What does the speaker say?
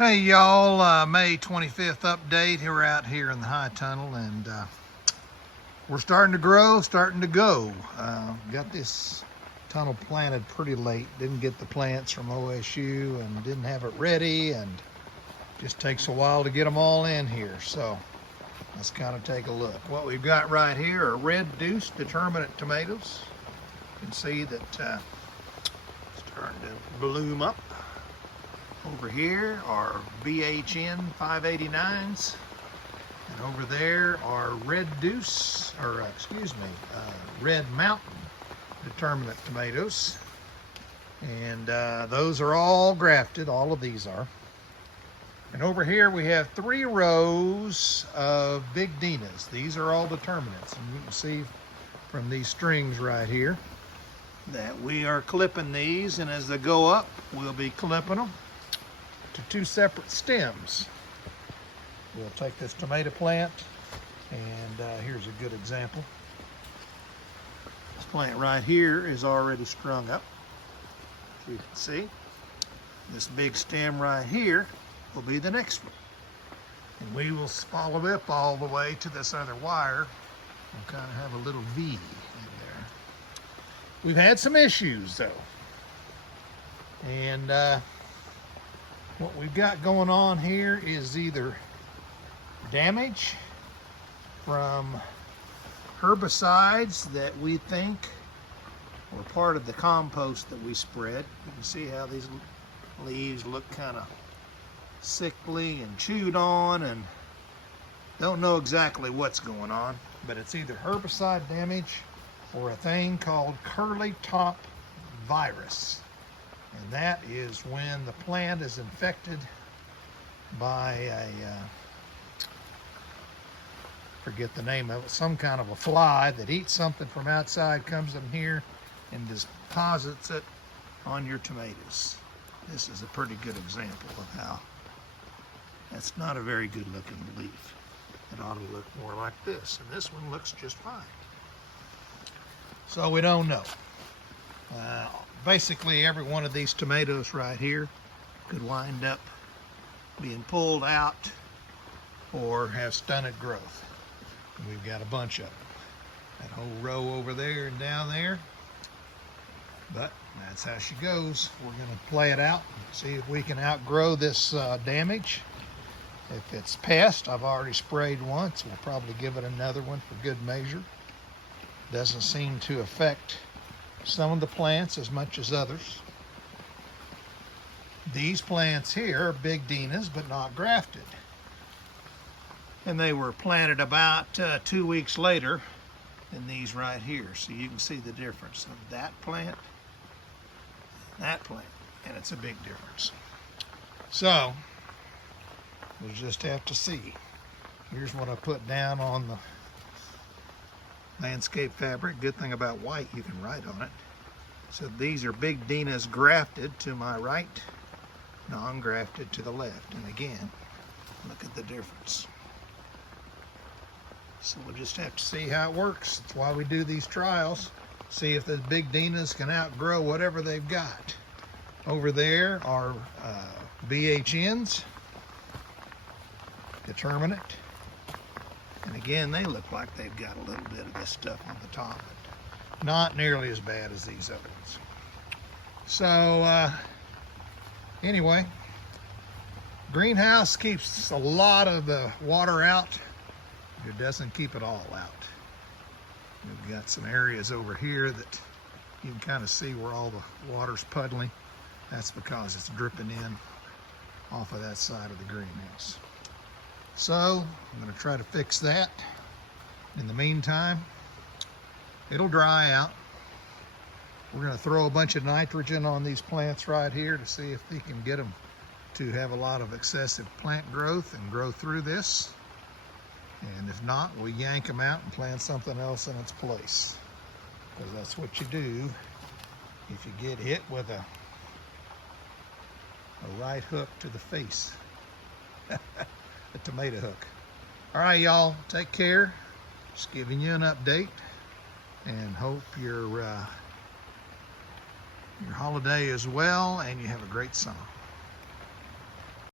Hey y'all, May 25th update. We're out here in the high tunnel and we're starting to grow, starting to go. Got this tunnel planted pretty late. Didn't get the plants from OSU and didn't have it ready, and just takes a while to get them all in here. So let's kind of take a look. What we've got right here are red deuce determinate tomatoes. You can see that starting to bloom up. Over here are BHN 589s, and over there are red deuce, or red mountain determinate tomatoes, and those are all grafted. All of these are. And over here we have 3 rows of Big Denas. These are all determinates, and you can see from these strings right here that we are clipping these, and as they go up we'll be clipping them to 2 separate stems. We'll take this tomato plant, and here's a good example. This plant right here is already strung up, as you can see. This big stem right here will be the next one, and we will follow up all the way to this other wire. We'll kind of have a little V in there. We've had some issues though, and what we've got going on here is either damage from herbicides that we think were part of the compost that we spread. You can see how these leaves look kind of sickly and chewed on, and don't know exactly what's going on, but it's either herbicide damage or a thing called curly top virus. And that is when the plant is infected by a, forget the name of it, some kind of a fly that eats something from outside, comes in here and deposits it on your tomatoes. This is a pretty good example of how that's not a very good looking leaf. It ought to look more like this, and this one looks just fine. So we don't know. Basically every one of these tomatoes right here could wind up being pulled out or have stunted growth. And we've got a bunch of them. That whole row over there and down there. But that's how she goes. We're going to play it out and see if we can outgrow this damage. If it's pest, I've already sprayed once. We'll probably give it another one for good measure. Doesn't seem to affect some of the plants as much as others. These plants here are Big Denas, but not grafted. And they were planted about 2 weeks later than these right here. So you can see the difference of that plant, and it's a big difference. So we'll just have to see. Here's what I put down on the landscape fabric. Good thing about white, you can write on it. So these are Big Denas grafted to my right, non-grafted to the left. And again, look at the difference. So we'll just have to see how it works. That's why we do these trials. See if the Big Denas can outgrow whatever they've got. Over there are BHNs, determinate. And again, they look like they've got a little bit of this stuff on the top, but not nearly as bad as these other ones. So anyway, greenhouse keeps a lot of the water out. It doesn't keep it all out. We've got some areas over here that you can kind of see where all the water's puddling. That's because it's dripping in off of that side of the greenhouse. So I'm going to try to fix that. In the meantime, it'll dry out. We're going to throw a bunch of nitrogen on these plants right here to see if they can get them to have a lot of excessive plant growth and grow through this. And if not, we yank them out and plant something else in its place. Because that's what you do if you get hit with a right hook to the face. A tomato hook. All right, y'all, take care. Just giving you an update, and hope your holiday is well and you have a great summer.